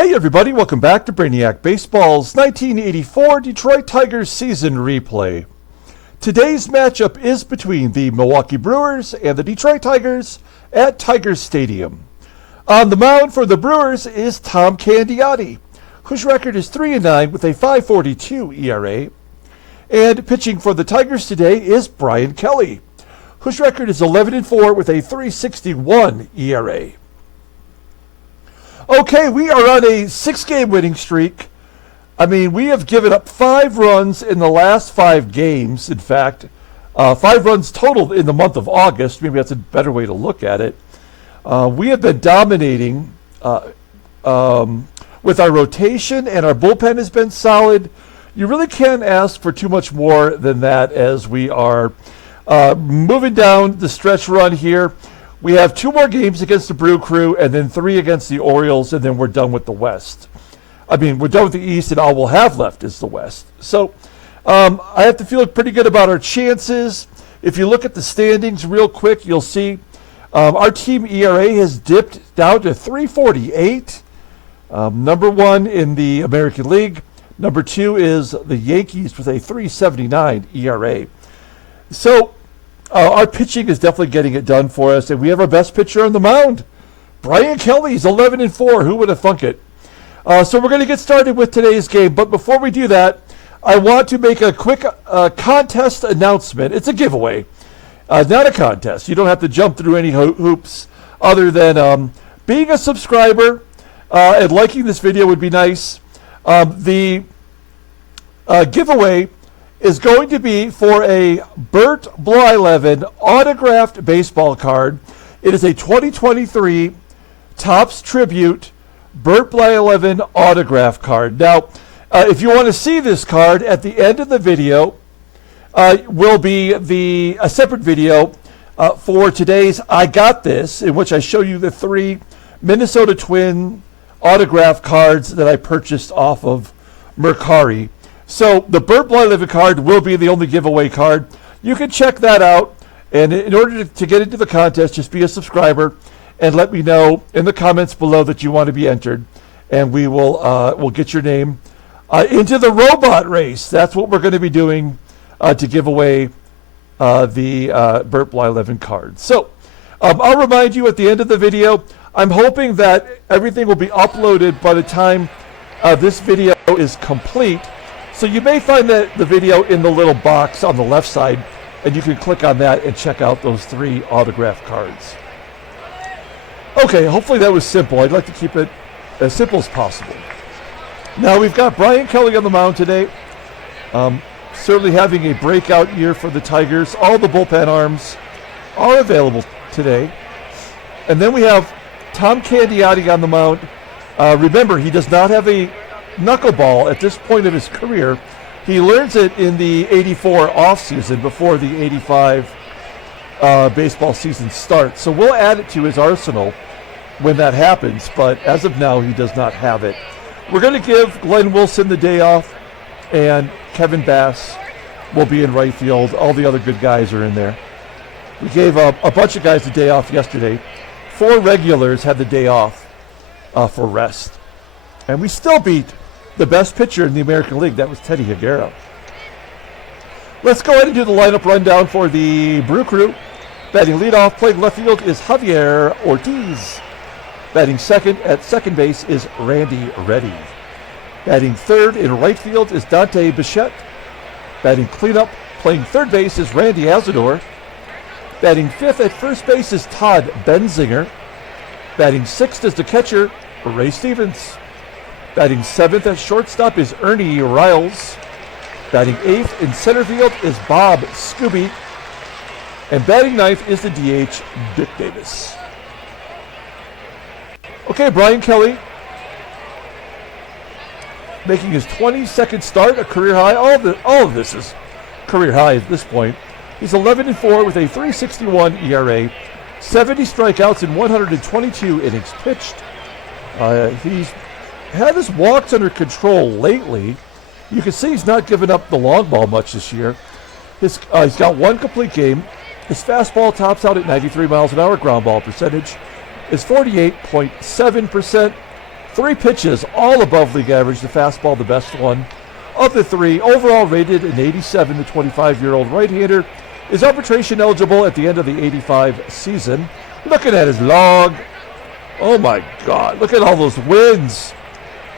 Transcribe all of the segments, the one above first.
Hey everybody, welcome back to Brainiac Baseball's 1984 Detroit Tigers season replay. Today's matchup is between the Milwaukee Brewers and the Detroit Tigers at Tigers Stadium. On the mound for the Brewers is Tom Candiotti, whose record is 3-9 with a 5.42 ERA. And pitching for the Tigers today is Bryan Kelly, whose record is 11-4 with a 3.61 ERA. Okay, we are on a 6-game winning streak. I mean, we have given up 5 runs in the last 5 games. In fact, 5 runs total in the month of August. Maybe that's a better way to look at it. We have been dominating with our rotation, and our bullpen has been solid. You really can't ask for too much more than that as we are moving down the stretch run here. We have 2 more games against the Brew Crew and then 3 against the Orioles, and then we're done with the West. I mean, we're done with the East, and all we'll have left is the West. So I have to feel pretty good about our chances. If you look at the standings real quick, you'll see our team ERA has dipped down to 3.48. Number 1 in the American League. Number 2 is the Yankees with a 3.79 ERA. So our pitching is definitely getting it done for us, and we have our best pitcher on the mound. Bryan Kelly is 11-4. Who would have thunk it? So we're going to get started with today's game, but before we do that, I want to make a quick contest announcement. It's a giveaway, not a contest. You don't have to jump through any hoops other than being a subscriber and liking this video would be nice. The giveaway is going to be for a Bert Blyleven autographed baseball card. It is a 2023 Topps Tribute Bert Blyleven autograph card. Now, if you want to see this card, at the end of the video will be a separate video for today's I Got This, in which I show you the 3 Minnesota Twin autograph cards that I purchased off of Mercari. So the Bert Blyleven card will be the only giveaway card. You can check that out, and in order to get into the contest, just be a subscriber and let me know in the comments below that you want to be entered, and we will we'll get your name into the robot race. That's what we're going to be doing to give away the Bert Blyleven card. So I'll remind you at the end of the video, I'm hoping that everything will be uploaded by the time this video is complete. So you may find that the video in the little box on the left side, and you can click on that and check out those 3 autograph cards. Okay, hopefully that was simple. I'd like to keep it as simple as possible. Now we've got Bryan Kelly on the mound today. Certainly having a breakout year for the Tigers. All the bullpen arms are available today. And then we have Tom Candiotti on the mound. Remember, he does not have a knuckleball at this point of his career. He learns it in the 84 offseason before the 85 baseball season starts. So we'll add it to his arsenal when that happens, but as of now, he does not have it. We're going to give Glenn Wilson the day off, and Kevin Bass will be in right field. All the other good guys are in there. We gave a bunch of guys the day off yesterday. 4 regulars had the day off for rest. And we still beat the best pitcher in the American League. That was Teddy Higuera. Let's go ahead and do the lineup rundown for the Brew Crew. Batting leadoff, playing left field is Javier Ortiz. Batting second at second base is Randy Reddy. Batting third in right field is Dante BICHETTE. Batting cleanup, playing third base is Randy ASADOOR. Batting fifth at first base is Todd BENZINGER. Batting sixth as the catcher, Ray Stevens. Batting seventh at shortstop is Ernie RILES. Batting eighth in center field is Bob SKUBE. And batting ninth is the DH, Dick Davis. Okay, Bryan Kelly making his 22nd start, a career high. All of this is career high at this point. He's 11-4 with a 3.61 ERA, 70 strikeouts in 122 innings pitched. He's had his walks under control lately. You can see he's not given up the long ball much this year. He's got 1 complete game. His fastball tops out at 93 miles an hour. Ground ball percentage is 48.7%. 3 pitches, all above league average. The fastball, the best one of the 3. Overall rated an 87. The 25-year-old right-hander is arbitration eligible at the end of the 85 season. Looking at his log. Oh my God, look at all those wins.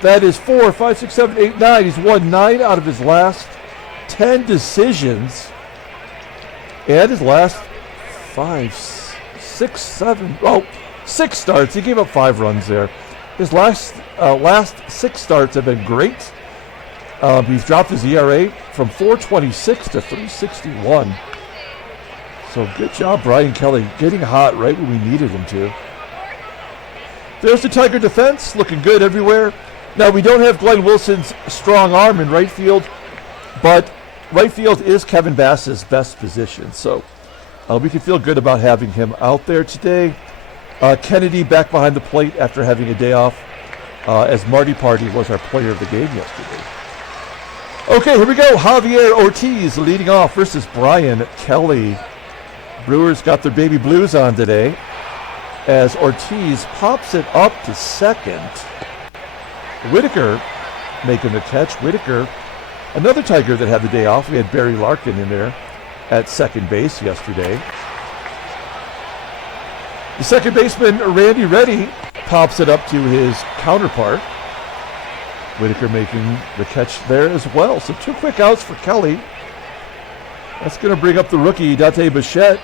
That is 4, 5, 6, 7, 8, 9. He's won 9 out of his last 10 decisions. And his last 5, 6, 7, 6 starts. He gave up 5 runs there. His last 6 starts have been great. He's dropped his ERA from 4.26 to 3.61. So good job, Brian Kelly, getting hot right when we needed him to. There's the Tiger defense, looking good everywhere. Now, we don't have Glenn Wilson's strong arm in right field, but right field is Kevin Bass's best position. So we can feel good about having him out there today. Kennedy back behind the plate after having a day off, as Marty Party was our player of the game yesterday. Okay, here we go. Javier Ortiz leading off versus Brian Kelly. Brewers got their baby blues on today as Ortiz pops it up to second. Whitaker making the catch. Whitaker, another Tiger that had the day off. We had Barry Larkin in there at second base yesterday. The second baseman, Randy Reddy, pops it up to his counterpart. Whitaker making the catch there as well. So 2 quick outs for Kelly. That's going to bring up the rookie, Dante Bichette.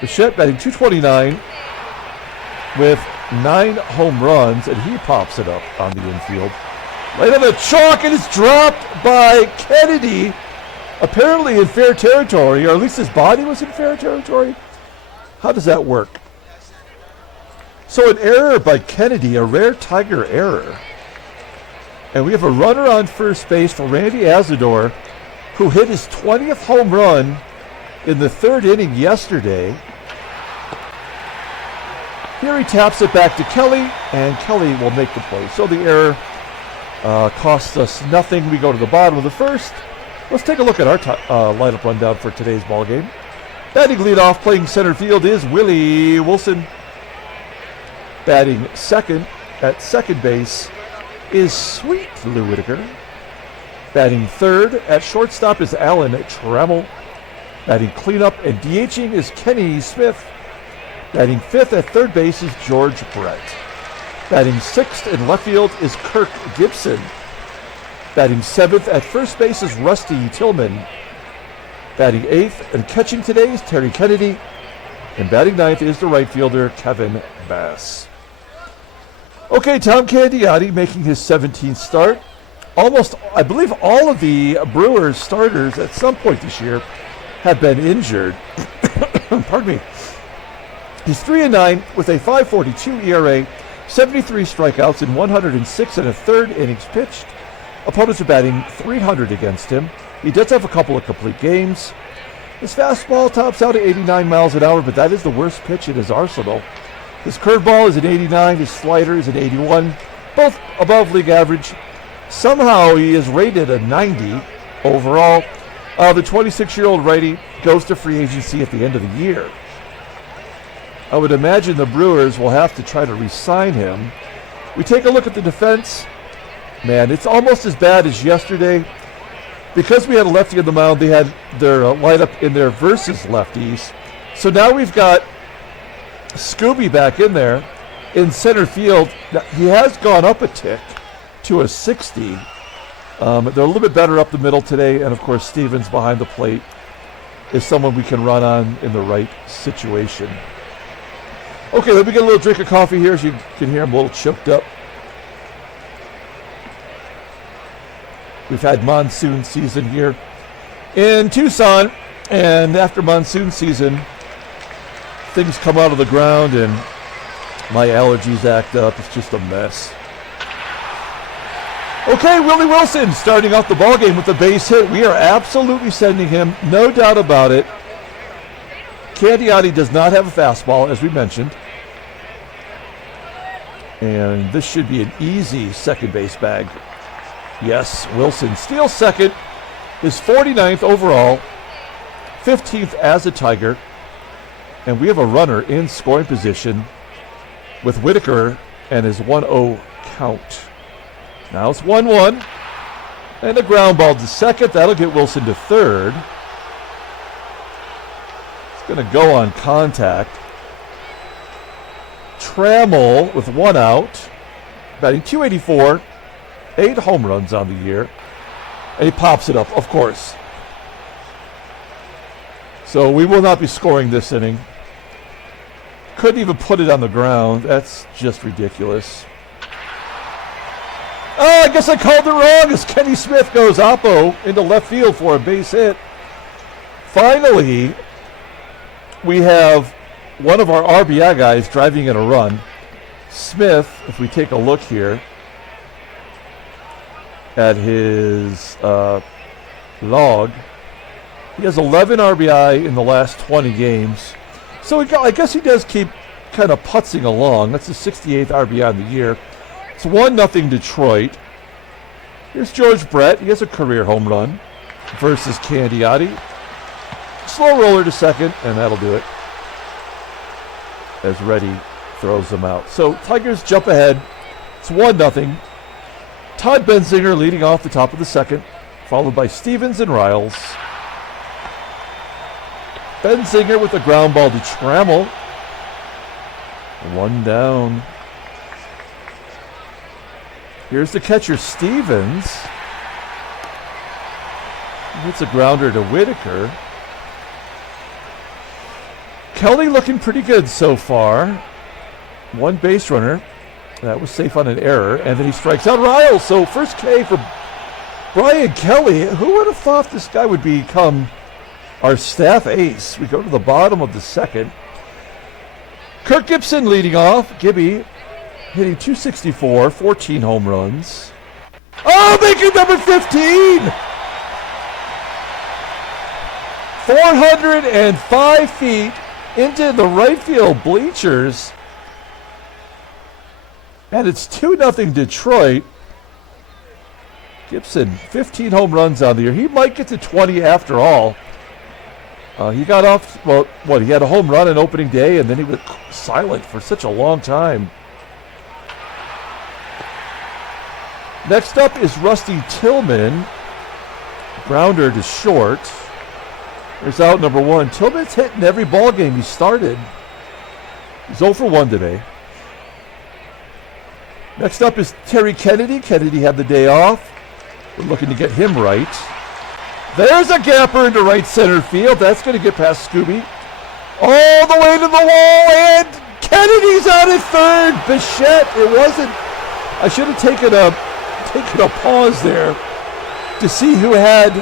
Bichette batting .229 with 9 home runs, and he pops it up on the infield. Right on the chalk, and it's dropped by Kennedy. Apparently in fair territory, or at least his body was in fair territory. How does that work? So an error by Kennedy, a rare Tiger error. And we have a runner on first base for Randy ASADOOR, who hit his 20th home run in the 3rd inning yesterday. Here he taps it back to Kelly, and Kelly will make the play. So the error costs us nothing. We go to the bottom of the 1st. Let's take a look at our lineup rundown for today's ballgame. Batting leadoff, playing center field, is Willie Wilson. Batting second at second base is Sweet Lou Whitaker. Batting third at shortstop is Alan Trammell. Batting cleanup and DHing is Kenny Smith. Batting 5th at third base is George Brett. Batting 6th in left field is Kirk Gibson. Batting 7th at first base is Rusty Tillman. Batting 8th and catching today is Terry Kennedy. And batting 9th is the right fielder, Kevin Bass. Okay, Tom Candiotti making his 17th start. Almost, I believe all of the Brewers starters at some point this year have been injured. Pardon me. He's 3-9 with a 5.42 ERA, 73 strikeouts in 106 and a third innings pitched. Opponents are batting .300 against him. He does have a couple of complete games. His fastball tops out at 89 miles an hour, but that is the worst pitch in his arsenal. His curveball is an 89, his slider is an 81, both above league average. Somehow he is rated a 90 overall. The 26-year-old righty goes to free agency at the end of the year. I would imagine the Brewers will have to try to re-sign him. We take a look at the defense. Man, it's almost as bad as yesterday. Because we had a lefty on the mound, they had their lineup in there versus lefties. So now we've got SKUBE back in there in center field. Now, he has gone up a tick to a 60. They're a little bit better up the middle today. And, of course, Stevens behind the plate is someone we can run on in the right situation. Okay, let me get a little drink of coffee here. As you can hear, I'm a little choked up. We've had monsoon season here in Tucson, and after monsoon season, things come out of the ground and my allergies act up. It's just a mess. Okay, Willie Wilson starting off the ballgame with a base hit. We are absolutely sending him, no doubt about it. Candiotti does not have a fastball, as we mentioned. And this should be an easy second base bag. Yes, Wilson steals second, his 49th overall, 15th as a Tiger. And we have a runner in scoring position with Whitaker and his 1-0 count. Now it's 1-1. And a ground ball to second. That'll get Wilson to third. It's going to go on contact. Trammell with 1 out. Batting .284. 8 home runs on the year. And he pops it up, of course. So we will not be scoring this inning. Couldn't even put it on the ground. That's just ridiculous. Oh, I guess I called it wrong as Kenny Smith goes oppo into left field for a base hit. Finally, we have one of our RBI guys driving in a run. Smith, if we take a look here at his log, he has 11 RBI in the last 20 games. So I guess he does keep kind of putzing along. That's the 68th RBI in the year. It's 1-0 Detroit. Here's George Brett. He has a career home run versus Candiotti. Slow roller to second, and that'll do it. As Reddy throws them out. So Tigers jump ahead. It's 1-0. Todd Benzinger leading off the top of the second, followed by Stevens and Riles. Benzinger with the ground ball to Trammell. 1 down. Here's the catcher, Stevens. Hits a grounder to Whitaker. Kelly looking pretty good so far. 1 base runner. That was safe on an error. And then he strikes out Riles. So first K for Bryan Kelly. Who would have thought this guy would become our staff ace? We go to the bottom of the second. Kirk Gibson leading off. Gibby hitting .264, 14 home runs. Oh, making number 15! 405 feet into the right field bleachers. And it's 2-0 Detroit. Gibson, 15 home runs on the year. He might get to 20 after all. He got off, he had a home run on opening day, and then he was silent for such a long time. Next up is Rusty Tillman. Grounder to short. There's out number 1. Tillman's hitting every ball game he started. He's 0 for 1 today. Next up is Terry Kennedy. Kennedy had the day off. We're looking to get him right. There's a gapper into right center field. That's going to get past SKUBE. All the way to the wall, and Kennedy's out at third. Bichette, it wasn't. I should have taken a pause there to see who had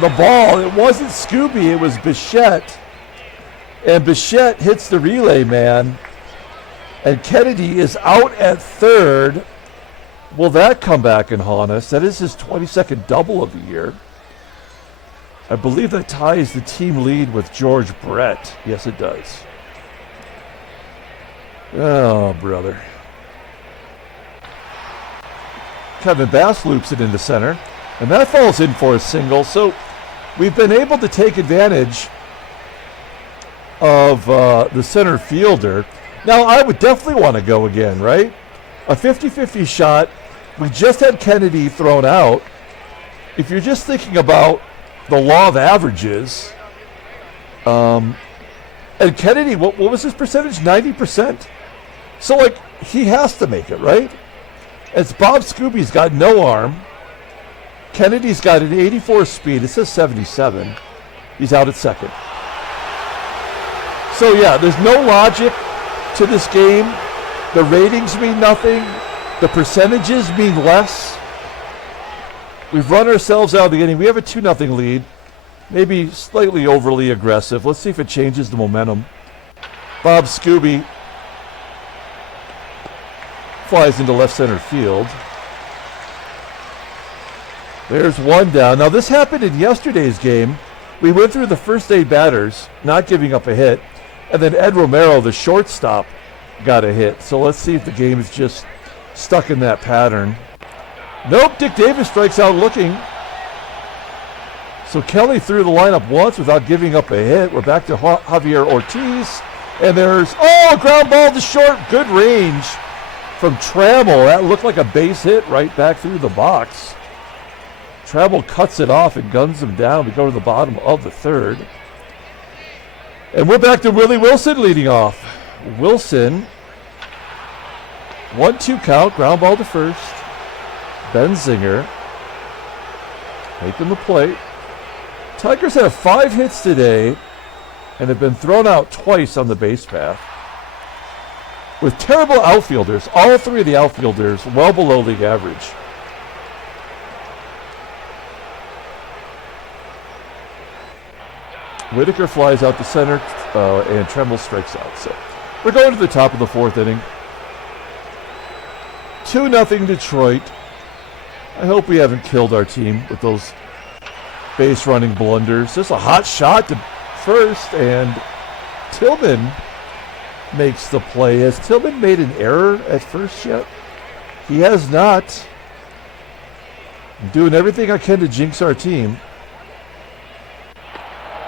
the ball. It wasn't SKUBE, it was Bichette. And Bichette hits the relay man. And Kennedy is out at third. Will that come back and haunt us? That is his 22nd double of the year. I believe that ties the team lead with George Brett. Yes, it does. Oh, brother. Kevin Bass loops it into center, and that falls in for a single. So we've been able to take advantage of the center fielder. Now, I would definitely want to go again, right? A 50-50 shot. We just had Kennedy thrown out. If you're just thinking about the law of averages, and Kennedy, what was his percentage? 90%? So, he has to make it, right? As Bob SKUBE's got no arm. Kennedy's got an 84 speed. It says 77. He's out at second. So, yeah, there's no logic to this game. The ratings mean nothing. The percentages mean less. We've run ourselves out of the inning. We have a 2-0 lead. Maybe slightly overly aggressive. Let's see if it changes the momentum. Bob SKUBE flies into left center field. There's 1 down. Now, this happened in yesterday's game. We went through the first 8 batters, not giving up a hit. And then Ed Romero, the shortstop, got a hit. So let's see if the game is just stuck in that pattern. Nope, Dick Davis strikes out looking. So Kelly threw the lineup once without giving up a hit. We're back to Javier Ortiz. And there's, a ground ball to short. Good range from Trammell. That looked like a base hit right back through the box. Trammell cuts it off and guns him down. We go to the bottom of the third. And we're back to Willie Wilson leading off. Wilson, 1-2 count, ground ball to first. Benzinger making the play. Tigers have 5 hits today and have been thrown out twice on the base path. With terrible outfielders, all 3 of the outfielders well below league average. Whitaker flies out to center, and Trammell strikes out. So we're going to the top of the 4th inning. 2-0 Detroit. I hope we haven't killed our team with those base running blunders. There's a hot shot to first, and Tillman makes the play. Has Tillman made an error at first yet? He has not. I'm doing everything I can to jinx our team.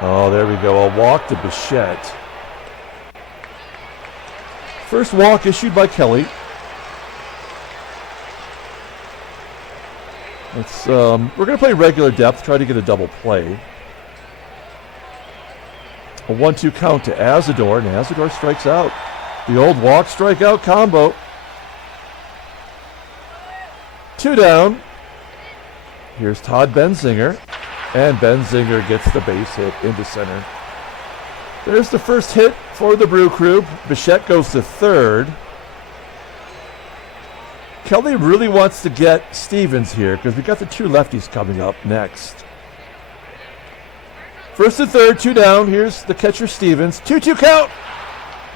Oh, there we go. A walk to Bichette. First walk issued by Kelly. We're going to play regular depth, try to get a double play. A 1-2 count to ASADOOR, and ASADOOR strikes out. The old walk strikeout combo. 2 down. Here's Todd Benzinger, and Benzinger gets the base hit into center. There's the first hit for the Brew Crew. Bichette goes to third. Kelly really wants to get Stevens here because we got the 2 lefties coming up next. First and third, 2 down. Here's the catcher Stevens. 2-2 count.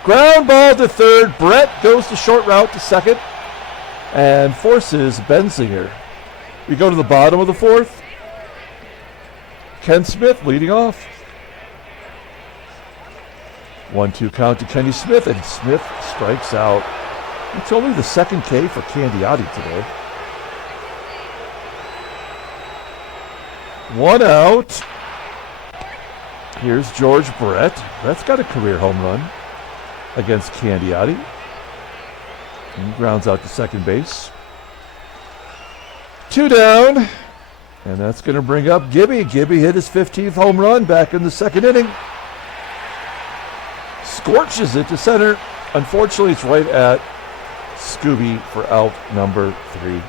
Ground ball to third. Brett goes to short route to second and forces Benzinger. We go to the bottom of the 4th. Ken Smith leading off. 1-2 count to Kenny Smith, and Smith strikes out. It's only the second K for Candiotti today. 1 out. Here's George Brett. Brett's got a career home run against Candiotti. And grounds out to second base. 2 down. And that's going to bring up Gibby. Gibby hit his 15th home run back in the 2nd inning. Scorches it to center. Unfortunately, it's right at SKUBE for out number 3.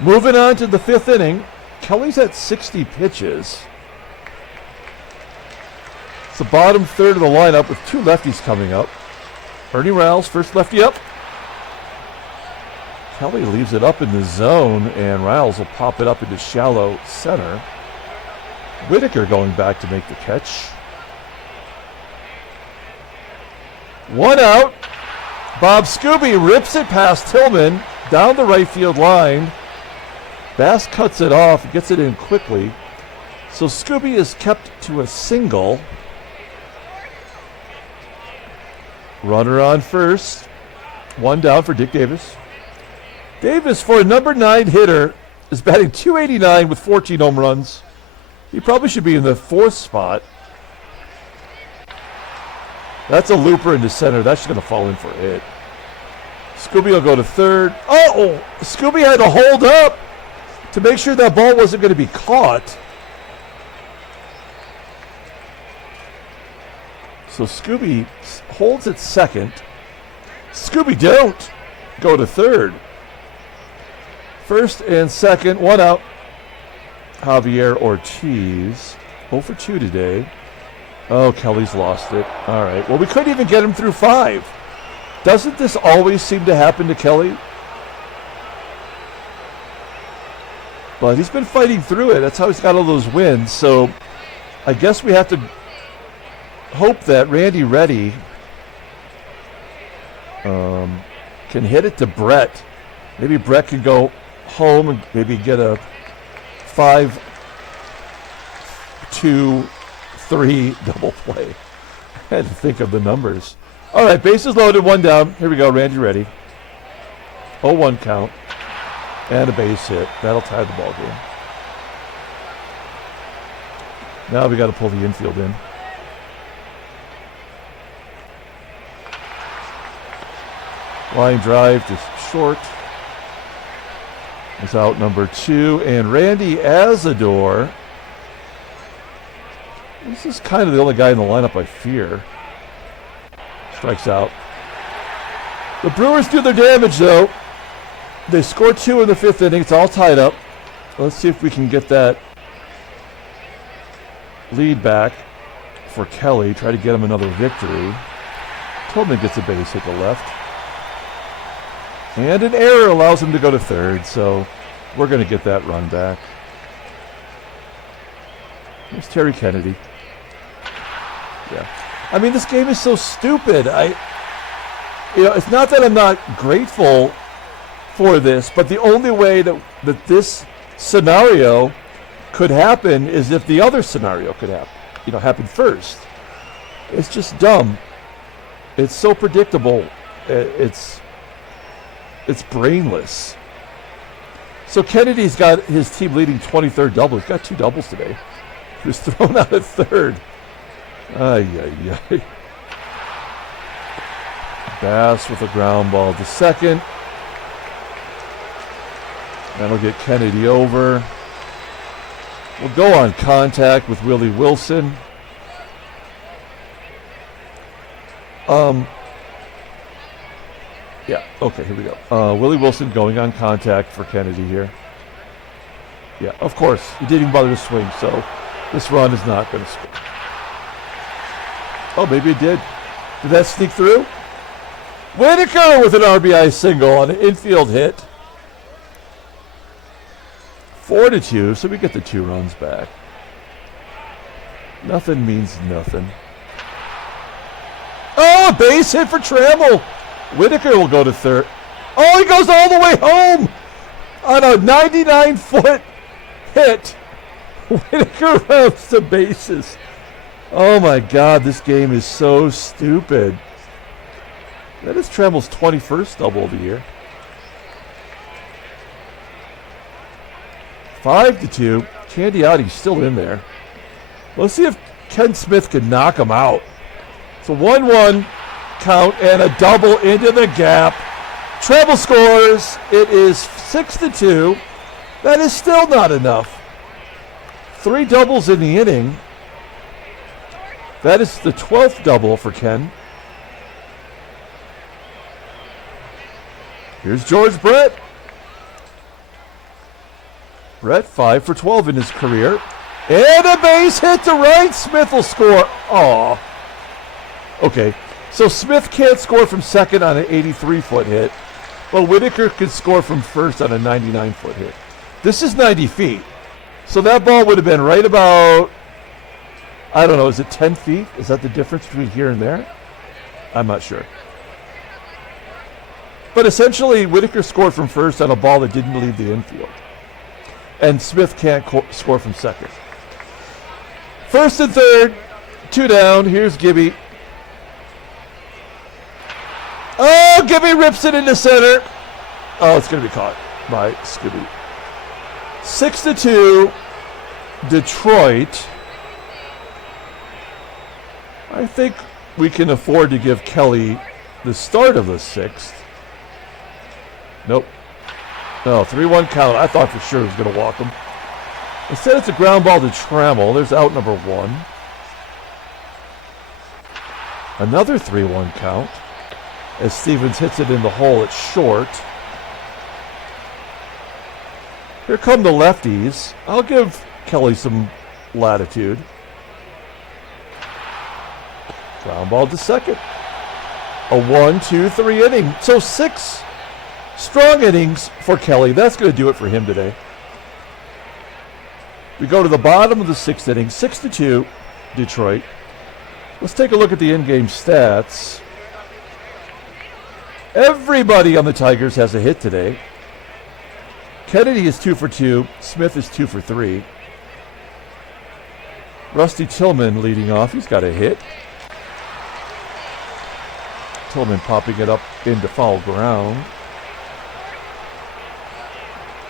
Moving on to the 5th inning. Kelly's at 60 pitches. It's the bottom third of the lineup with 2 lefties coming up. Ernie Riles, first lefty up. Kelly leaves it up in the zone, and Riles will pop it up into shallow center. Whitaker going back to make the catch. 1 out. Bob SKUBE rips it past Tillman down the right field line. Bass cuts it off, gets it in quickly. So SKUBE is kept to a single. Runner on first. 1 down for Dick Davis. Davis, for a number 9 hitter, is batting .289 with 14 home runs. He probably should be in the 4th spot. That's a looper into center. That's going to fall in for a hit. SKUBE will go to third. Oh! SKUBE had to hold up to make sure that ball wasn't going to be caught. So SKUBE holds at second. SKUBE don't go to third. First and second, 1 out. Javier ORTIZ, 0 for 2 today. Oh, Kelly's lost it. All right. Well, we couldn't even get him through 5. Doesn't this always seem to happen to Kelly? But he's been fighting through it. That's how he's got all those wins. So I guess we have to hope that Randy Reddy can hit it to Brett. Maybe Brett can go home and maybe get a 5-2-3 double play. I had to think of the numbers. All right, bases loaded, 1 down. Here we go, Randy Reddy. 0-1 count. And a base hit. That'll tie the ball game. Now we got to pull the infield in. Line drive to short. Is out number 2. And Randy ASADOOR. This is kind of the only guy in the lineup I fear. Strikes out. The Brewers do their damage, though. They score 2 in the 5th inning. It's all tied up. Let's see if we can get that lead back for Kelly. Try to get him another victory. Tillman gets a base hit to left. And an error allows him to go to third, so we're going to get that run back. There's Terry Kennedy. Yeah. I mean, this game is so stupid. It's not that I'm not grateful for this, but the only way that this scenario could happen is if the other scenario could happen first. It's just dumb. It's so predictable. It's brainless. So Kennedy's got his team leading 23rd double. He's got 2 doubles today. He was thrown out at third. Ay. Bass with a ground ball to second. That'll get Kennedy over. We'll go on contact with Willie Wilson. Yeah, okay, here we go. Willie Wilson going on contact for Kennedy here. Yeah, of course. He didn't even bother to swing, so this run is not going to score. Oh, maybe it did. Did that sneak through? Whitaker with an RBI single on an infield hit. 4-2, so we get the 2 runs back. Nothing means nothing. Oh, a base hit for Trammell. Whitaker will go to third. Oh, he goes all the way home on a 99-foot hit. Whitaker rounds the bases. Oh my God, this game is so stupid. That is Trammell's 21st double of the year. 5-2. Candiotti's still in there. Let's see if Ken Smith can knock him out. It's a 1-1 count and a double into the gap. Trammell scores. It is 6-2. That is still not enough. 3 doubles in the inning. That is the 12th double for Ken. Here's George Brett. Brett 5 for 12 in his career. And a base hit to right. Smith will score. Aw. Okay, so Smith can't score from second on an 83-foot hit, but Whitaker could score from first on a 99-foot hit. This is 90 feet. So that ball would have been right about, I don't know, is it 10 feet? Is that the difference between here and there? I'm not sure. But essentially, Whitaker scored from first on a ball that didn't leave the infield. And Smith can't score from second. First and third, 2 down. Here's Gibby. Oh, Gibby rips it into center. Oh, it's going to be caught by SKUBE. 6-2, Detroit. I think we can afford to give Kelly the start of the 6th. Nope. No, 3-1 count. I thought for sure he was going to walk him. Instead, it's a ground ball to Trammell. There's out number 1. Another 3-1 count as Stevens hits it in the hole at short. Here come the lefties. I'll give Kelly some latitude. Ground ball to second. A 1-2-3 inning. So 6 strong innings for Kelly. That's going to do it for him today. We go to the bottom of the 6th inning. 6-2, Detroit. Let's take a look at the in-game stats. Everybody on the Tigers has a hit today. Kennedy is 2 for 2. Smith is 2 for 3. Rusty Tillman leading off. He's got a hit. Tillman popping it up into foul ground.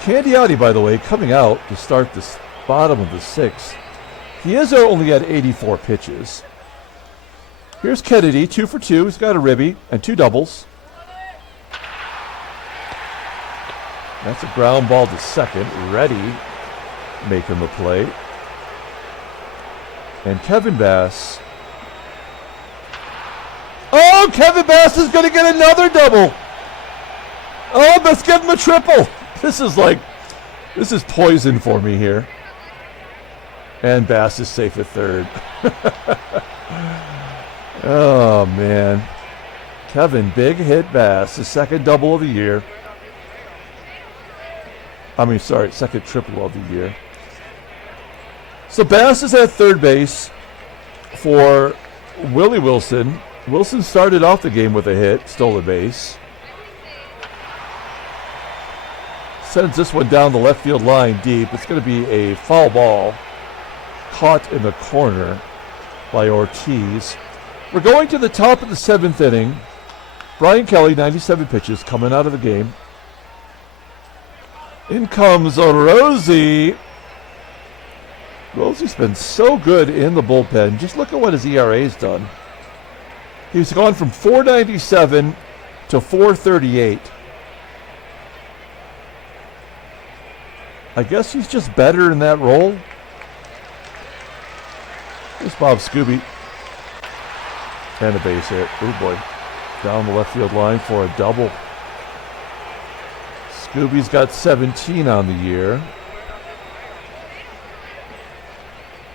Candiotti, by the way, coming out to start the bottom of the 6th. He is only at 84 pitches. Here's Kennedy, 2 for 2. He's got a ribby and 2 doubles. That's a ground ball to second. Ready making the play. And Kevin Bass. Oh, Kevin Bass is going to get another double. Oh, let's give him a triple. This is poison for me here. And Bass is safe at third. Oh, man. Kevin, big hit Bass, the second double of the year. Second triple of the year. So Bass is at third base for Willie Wilson. Wilson started off the game with a hit, stole a base. Sends this one down the left field line deep. It's going to be a foul ball caught in the corner by Ortiz. We're going to the top of the seventh inning. Brian Kelly, 97 pitches, coming out of the game. In comes Rosie. Rosie's been so good in the bullpen. Just look at what his ERA's done. He's gone from 4.97 to 4.38. I guess he's just better in that role. Here's Bob SKUBE. And a base hit. Oh boy. Down the left field line for a double. SKUBE's got 17 on the year.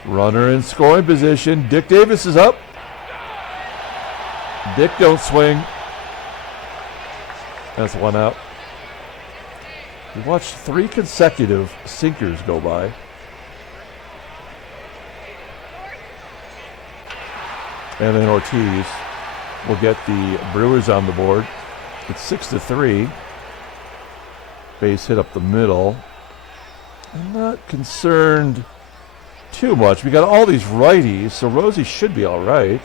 Runner in scoring position. Dick Davis is up. Dick don't swing. That's one out. We watched 3 consecutive sinkers go by. And then Ortiz will get the Brewers on the board. It's 6-3. Base hit up the middle. I'm not concerned too much. We got all these righties, so Rosie should be all right.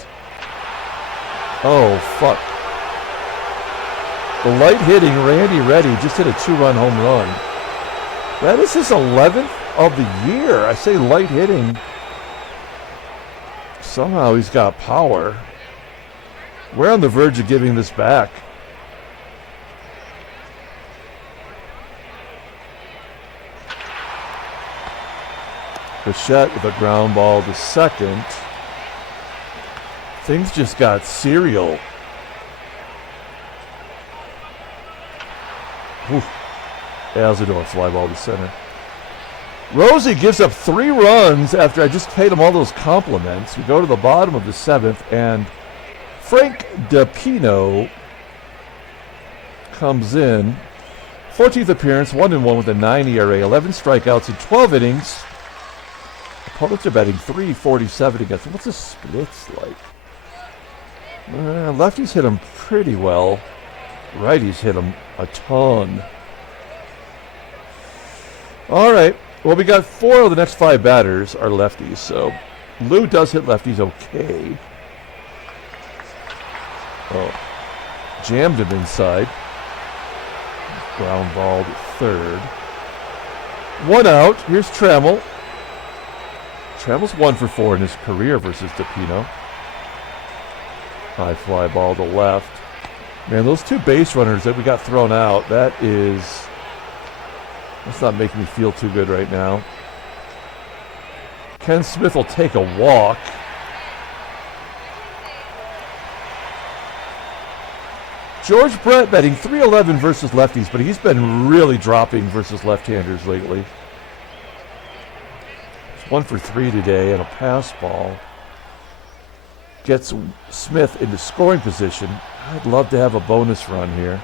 Oh, fuck. The light hitting Randy Reddy just hit a 2-run home run. That is his 11th of the year. I say light hitting. Somehow he's got power. We're on the verge of giving this back. Bichette with a ground ball to second. Things just got serial. ASADOOR fly ball to center. Rosie gives up 3 runs after I just paid him all those compliments. We go to the bottom of the 7th, and Frank DePino comes in. 14th appearance, 1-1 with a 9 ERA, 11 strikeouts in 12 innings. Opponents are batting .347 against him. What's his splits like? Lefties hit him pretty well. Righties hit him a ton. All right. Well, we got 4 of the next 5 batters are lefties, so Lou does hit lefties okay. Oh, jammed him inside. Ground ball to third. 1 out. Here's Trammell. Trammell's 1 for 4 in his career versus DePino. High fly ball to left. Man, those 2 base runners that we got thrown out, that's not making me feel too good right now. Ken Smith will take a walk. George Brett batting .311 versus lefties, but he's been really dropping versus left-handers lately. He's 1 for 3 today and a pass ball. Gets Smith into scoring position. I'd love to have a bonus run here.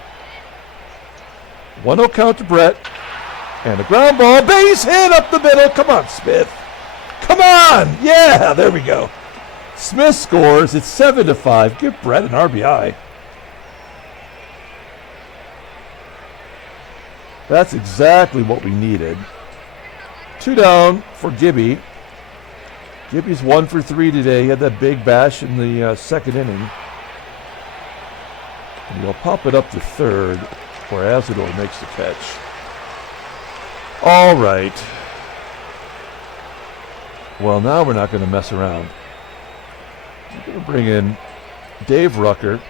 1-0 count to Brett. And a ground ball, base hit up the middle. Come on, Smith. Come on. Yeah, there we go. Smith scores. It's 7-5. Give Brett an RBI. That's exactly what we needed. 2 down for Gibby. Gibby's 1 for 3 today. He had that big bash in the second inning. And he'll pop it up to third where ASADOOR makes the catch. All right. Well, now we're not going to mess around. We're going to bring in Dave Rucker.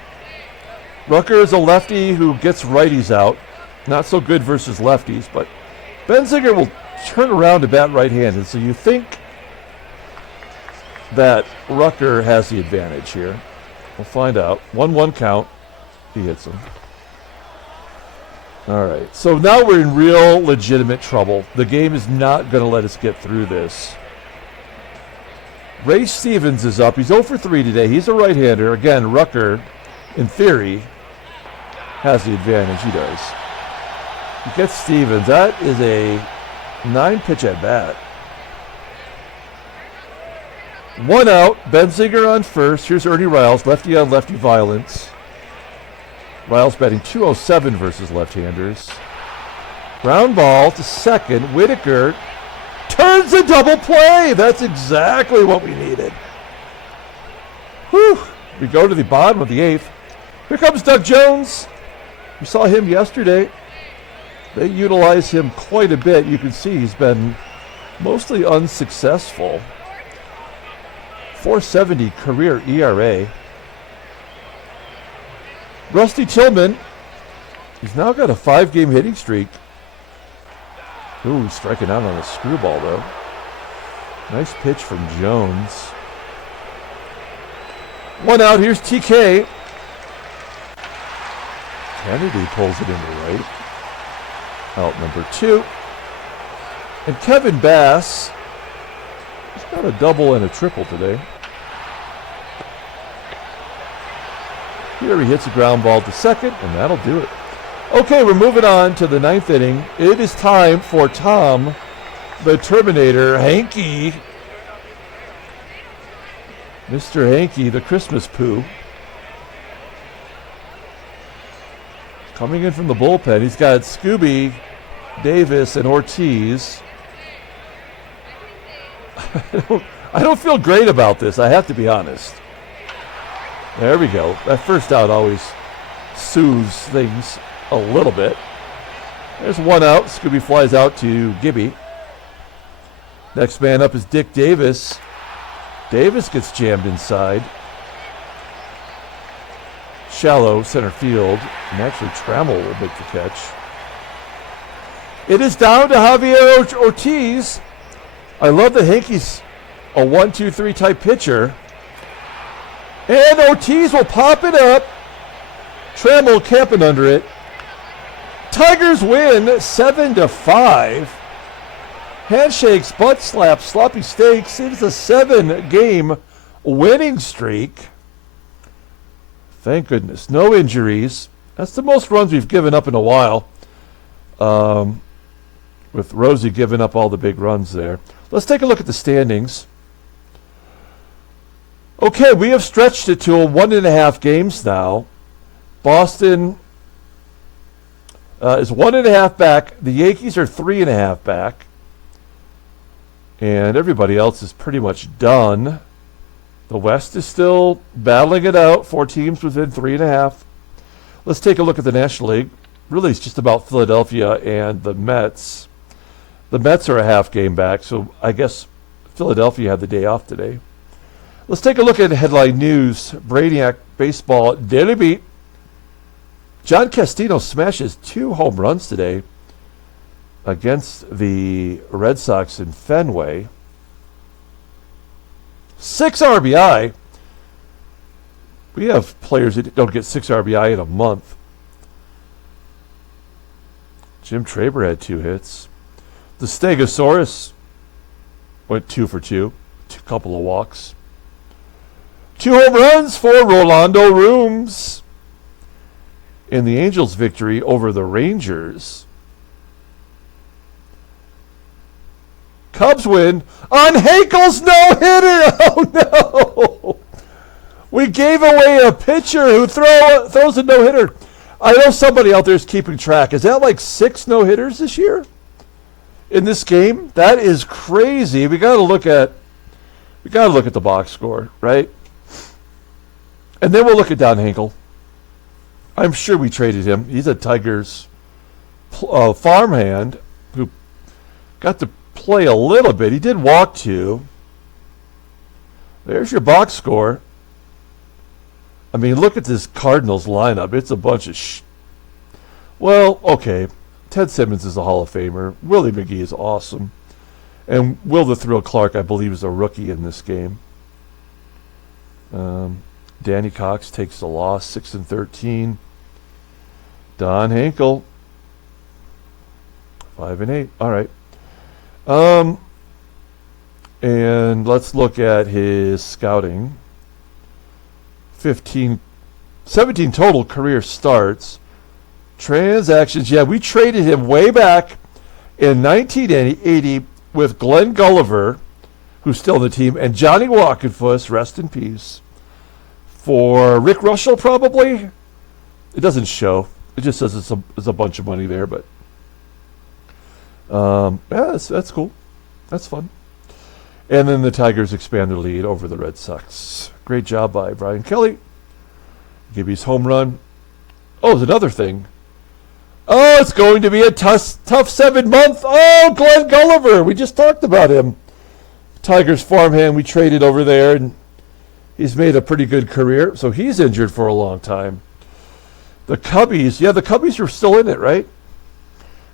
Rucker is a lefty who gets righties out. Not so good versus lefties, but Benzinger will turn around to bat right-handed. So you think that Rucker has the advantage here. We'll find out. 1-1 count. He hits him. All right. So now we're in real legitimate trouble. The game is not going to let us get through this. Ray Stevens is up. He's 0 for 3 today. He's a right-hander. Again, Rucker, in theory, has the advantage. He does. He gets Stevens. That is a 9-pitch at bat. 1 out. Benzinger on first. Here's Ernie Riles, lefty on lefty violence. Riles batting 207 versus left-handers. Ground ball to second. Whitaker turns a double play. That's exactly what we needed. Whew. We go to the bottom of the 8th. Here comes Doug Jones. We saw him yesterday. They utilize him quite a bit. You can see he's been mostly unsuccessful. 4.70 career ERA. Rusty Tillman, he's now got a 5-game hitting streak. Ooh, he's striking out on a screwball, though. Nice pitch from Jones. 1 out, here's TK. Kennedy pulls it into right. Out number 2. And Kevin Bass, he's got a double and a triple today. Here he hits a ground ball to second, and that'll do it. Okay, we're moving on to the 9th inning. It is time for Tom, the Terminator, Hanky. Mr. Hanky, the Christmas poo. Coming in from the bullpen, he's got SKUBE, Davis, and Ortiz. I don't feel great about this, I have to be honest. There we go. That first out always soothes things a little bit. There's 1 out. SKUBE flies out to Gibby. Next man up is Dick Davis. Davis gets jammed inside. Shallow center field. And actually Trammell will make the catch. It is down to Javier Ortiz. I love that Hanky's a 1-2-3 type pitcher. And Ortiz will pop it up. Trammell camping under it. Tigers win 7-5. Handshakes, butt slaps, sloppy steaks. It is a 7-game winning streak. Thank goodness. No injuries. That's the most runs we've given up in a while. With Rosie giving up all the big runs there. Let's take a look at the standings. Okay, we have stretched it to 1.5 games now. Boston is 1.5 back. The Yankees are 3.5 back. And everybody else is pretty much done. The West is still battling it out. 4 teams within 3.5. Let's take a look at the National League. Really, it's just about Philadelphia and the Mets. The Mets are a half game back, so I guess Philadelphia had the day off today. Let's take a look at headline news. Brainiac Baseball Daily Beat. John Castino smashes 2 home runs today against the Red Sox in Fenway. 6 RBI. We have players that don't get 6 RBI in a month. Jim Traber had 2 hits. The Stegosaurus went 2 for 2. A couple of walks. 2 home runs for Rolando Rooms in the Angels' victory over the Rangers. Cubs win on Hakel's no-hitter. Oh, no. We gave away a pitcher who throws a no-hitter. I know somebody out there is keeping track. Is that like 6 no-hitters this year in this game? That is crazy. We got to look at the box score, right? And then we'll look at Don Henkel. I'm sure we traded him. He's a Tigers farmhand who got to play a little bit. He did walk 2. There's your box score. I mean, look at this Cardinals lineup. It's a bunch of well, okay. Ted Simmons is a Hall of Famer. Willie McGee is awesome. And Will the Thrill Clark, I believe, is a rookie in this game. Danny Cox takes the loss, 6-13. Don Henkel, 5-8. All right. And let's look at his scouting. 17 total career starts. Transactions, yeah, we traded him way back in 1980 with Glenn Gulliver, who's still on the team, and Johnny Walkenfuss, rest in peace, for Rick Russell, probably. It doesn't show. It just says it's a bunch of money there, but yeah, that's cool. That's fun. And then the Tigers expand their lead over the Red Sox. Great job by Brian Kelly. Gibby's home run. Oh, there's another thing. Oh, it's going to be a tough 7 month. Oh, Glenn Gulliver. We just talked about him. Tigers farmhand we traded over there, and he's made a pretty good career. So he's injured for a long time. The Cubbies. Yeah, the Cubbies are still in it, right?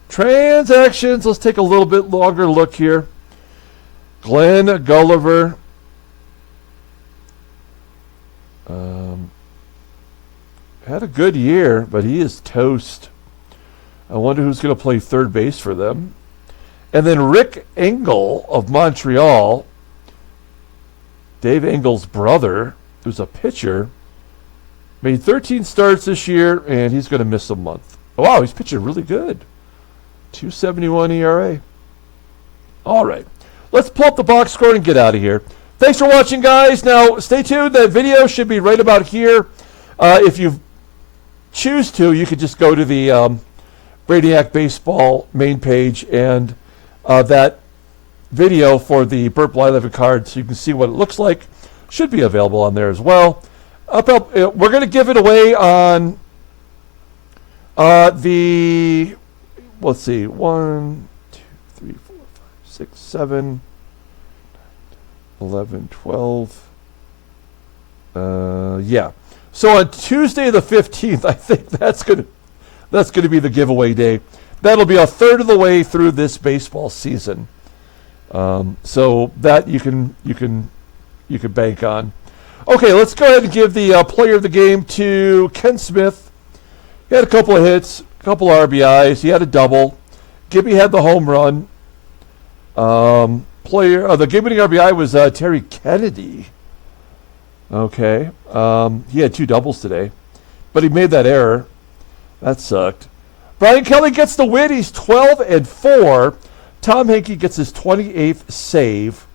Transactions. Let's take a little bit longer look here. Glenn Gulliver. Had a good year, but he is toast. I wonder who's going to play third base for them. And then Rick Engel of Montreal, Dave Engel's brother, who's a pitcher, made 13 starts this year, and he's going to miss a month. Oh, wow, he's pitching really good. 2.71 ERA. All right. Let's pull up the box score and get out of here. Thanks for watching, guys. Now, stay tuned. That video should be right about here. If you choose to, you could just go to the Brainiac Baseball main page, and that video for the Burt Blyleven card, so you can see what it looks like, should be available on there as well. We're going to give it away on let's see, 1, 2, 3, 4, 5, 6, 7, 11, 12. Yeah. So on Tuesday the 15th, I think that's going to be the giveaway day. That'll be a third of the way through this baseball season. So that you can bank on. Okay, let's go ahead and give the player of the game to Ken Smith. He had a couple of hits, a couple of RBIs. He had a double. Gibby had the home run. The game-winning RBI was Terry Kennedy. Okay. He had 2 doubles today, but he made that error. That sucked. Brian Kelly gets the win. He's 12-4. Tom Henke gets his 28th save.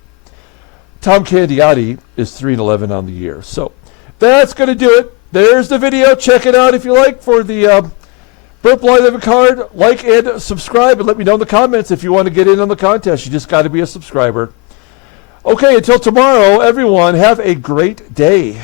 Tom Candiotti is 3-11 on the year. So that's going to do it. There's the video. Check it out if you like for the Burt Blyleven card. Like and subscribe, and let me know in the comments if you want to get in on the contest. You just got to be a subscriber. Okay, until tomorrow, everyone, have a great day.